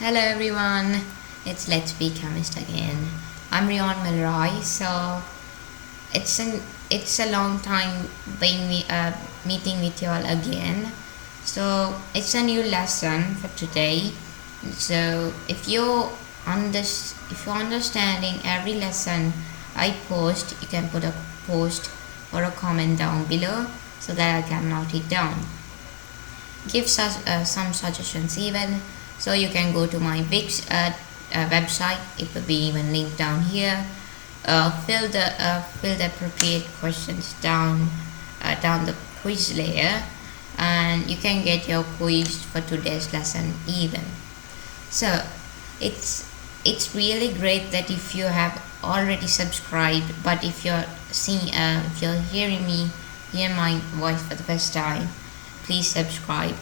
Hello everyone, it's Let's Be Chemist again. I'm Rion Milroy. So it's a long time being meeting with you all again. So it's a new lesson for today. So if you're understanding every lesson I post, you can put a post or a comment down below so that I can note it down. Give some suggestions even. So you can go to my big website. It will be even linked down here. Fill the appropriate questions down the quiz layer, and you can get your quiz for today's lesson even. So it's really great that if you have already subscribed, but if you're hear my voice for the first time, please subscribe.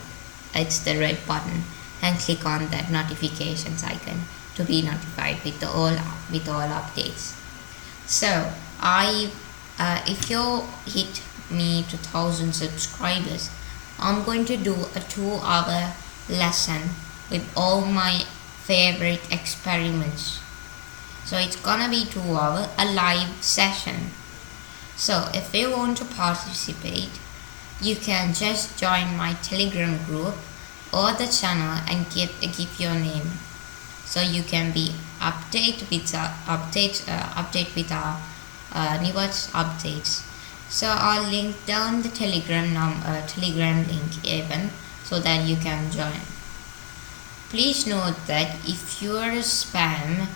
It's the red button, and click on that notifications icon to be notified with all updates. So if you hit me to 1,000 subscribers, I'm going to do a 2-hour lesson with all my favorite experiments. So it's gonna be 2 hours, a live session. So if you want to participate, you can just join my Telegram group or the channel and give your name, so you can be update with our newest updates. So I'll link down the Telegram link even, so that you can join. Please note that if you are spam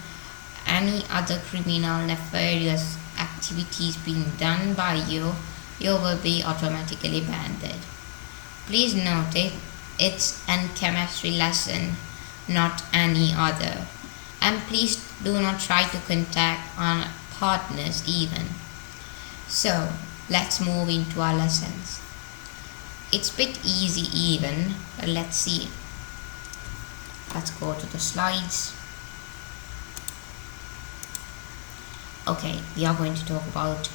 any other criminal nefarious activities being done by you will be automatically banned. Please note it's an chemistry lesson, not any other. And please do not try to contact our partners even. So let's move into our lessons. It's a bit easy even, but let's see. Let's go to the slides. Okay, we are going to talk about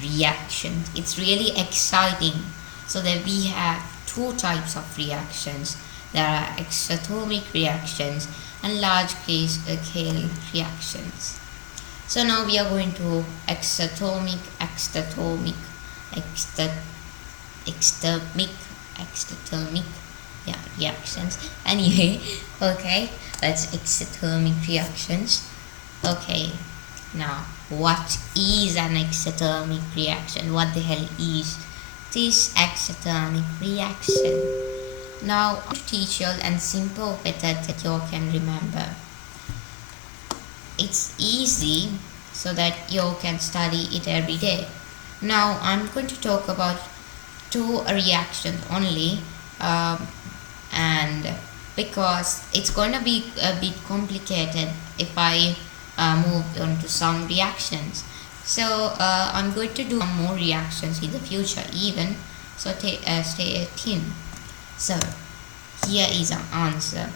reactions. It's really exciting. So that we have two types of reactions. There are exothermic reactions and large scale reactions. So now we are going to exothermic reactions. Anyway, okay, that's exothermic reactions. Okay, now what is an exothermic reaction? What the hell is this exothermic reaction? Now I'll teach you a simple method that you can remember. It's easy so that you can study it every day. Now I'm going to talk about 2 reactions only, and because it's going to be a bit complicated if I move on to some reactions. So I'm going to do more reactions in the future even, so stay tuned. So here is an answer.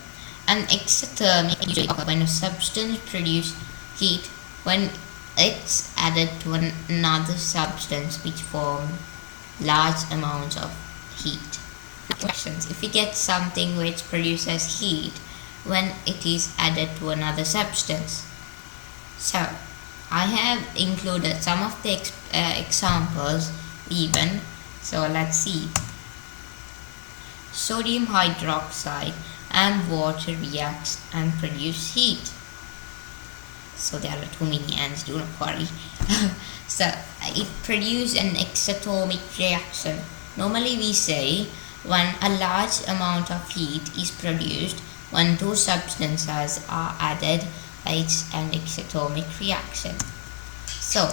An exothermic usually occurs when a substance produces heat when it's added to another substance which form large amounts of heat. If we get something which produces heat when it is added to another substance. So I have included some of the examples even. So let's see. Sodium hydroxide and water reacts and produce heat. So there are too many ands, do not worry. So it produces an exothermic reaction. Normally we say when a large amount of heat is produced when 2 substances are added, it's an exothermic reaction. So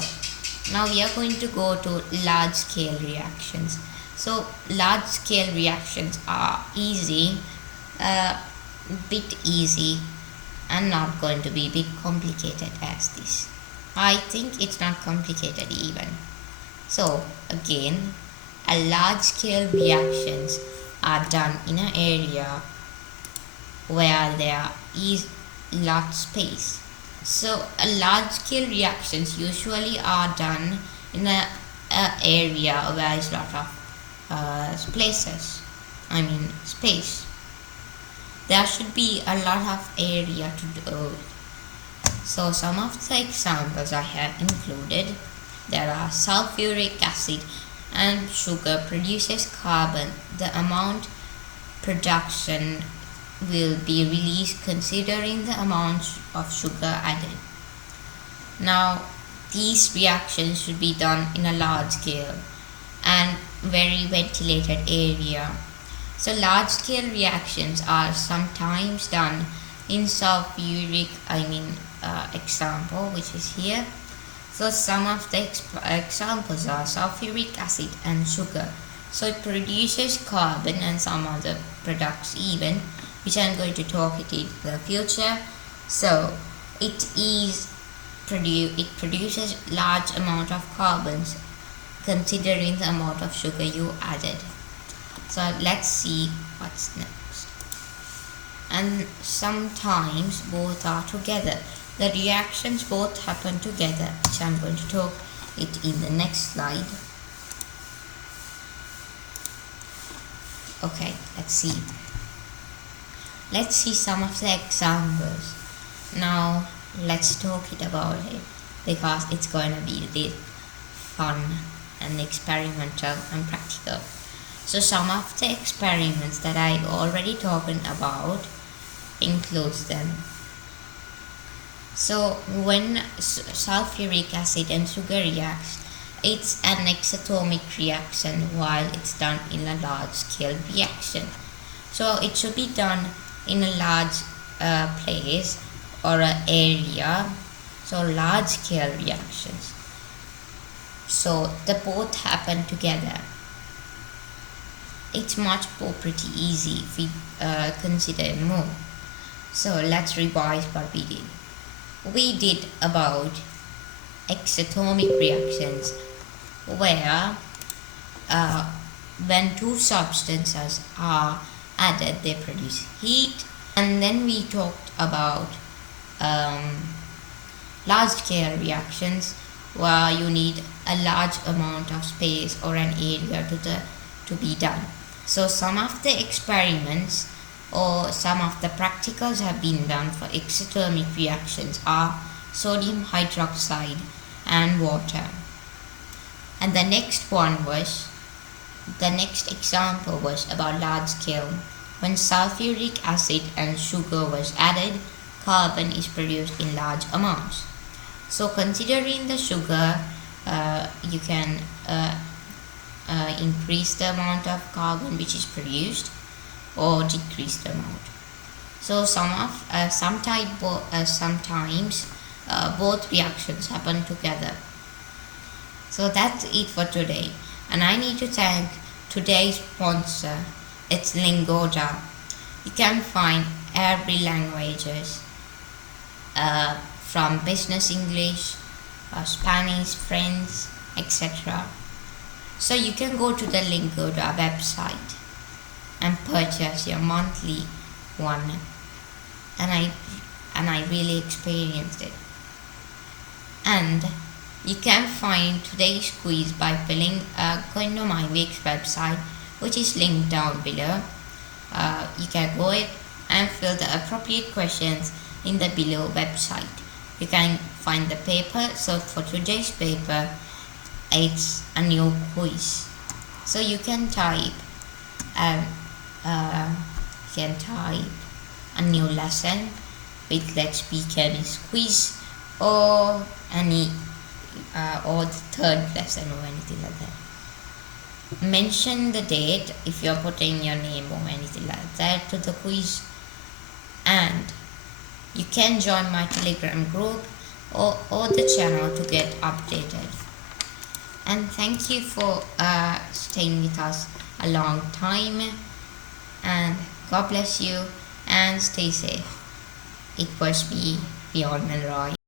now we are going to go to large scale reactions. So large scale reactions are bit easy and not going to be a bit complicated as this. I think it's not complicated even. So again, a large scale reactions are done in an area where there is large space. So a large scale reactions usually are done in a area where is lot of space. there should be a lot of area to do. So some of the examples I have included, there are sulfuric acid and sugar produces carbon. The amount production will be released considering the amount of sugar added. Now these reactions should be done in a large scale and very ventilated area. So large scale reactions are sometimes done in sulfuric example, which is here. So some of the examples are sulfuric acid and sugar. So it produces carbon and some other products even, which I'm going to talk it in the future. So it produces large amount of carbons considering the amount of sugar you added. So let's see what's next. And sometimes both are together. The reactions both happen together, which I'm going to talk it in the next slide. Okay, let's see. Let's see some of the examples. Now let's talk it about it because it's going to be a bit fun and experimental and practical. So some of the experiments that I've already talked about includes them. So when sulfuric acid and sugar reacts, it's an exatomic reaction while it's done in a large scale reaction. So it should be done in a large place or an area. So large scale reactions. So the both happen together. It's much more pretty easy if we consider more. So let's revise what we did. We did about exatomic reactions where when two substances are added they produce heat, and then we talked about large scale reactions where you need a large amount of space or an area to be done. So some of the experiments or some of the practicals have been done for exothermic reactions are sodium hydroxide and water. And the next example was about large scale. When sulfuric acid and sugar was added, carbon is produced in large amounts. So considering the sugar, you can increase the amount of carbon which is produced or decrease the amount. So sometimes both reactions happen together. So that's it for today, and I need to thank today's sponsor. It's Lingoda. You can find every languages from business English, Spanish, French, etc. So you can go to the Lingoda website and purchase your monthly one, and I really experienced it. And you can find today's quiz by going to my week's website, which is linked down below. You can go it and fill the appropriate questions in the below website. You can find the paper. So for today's paper, it's a new quiz. So you can type a new lesson with Let's Be Chemist quiz or or the third lesson or anything like that. Mention the date if you're putting your name or anything like that to the quiz, and you can join my Telegram group or the channel to get updated. And thank you for staying with us a long time, and God bless you and stay safe. It was me, Bjorn and Roy.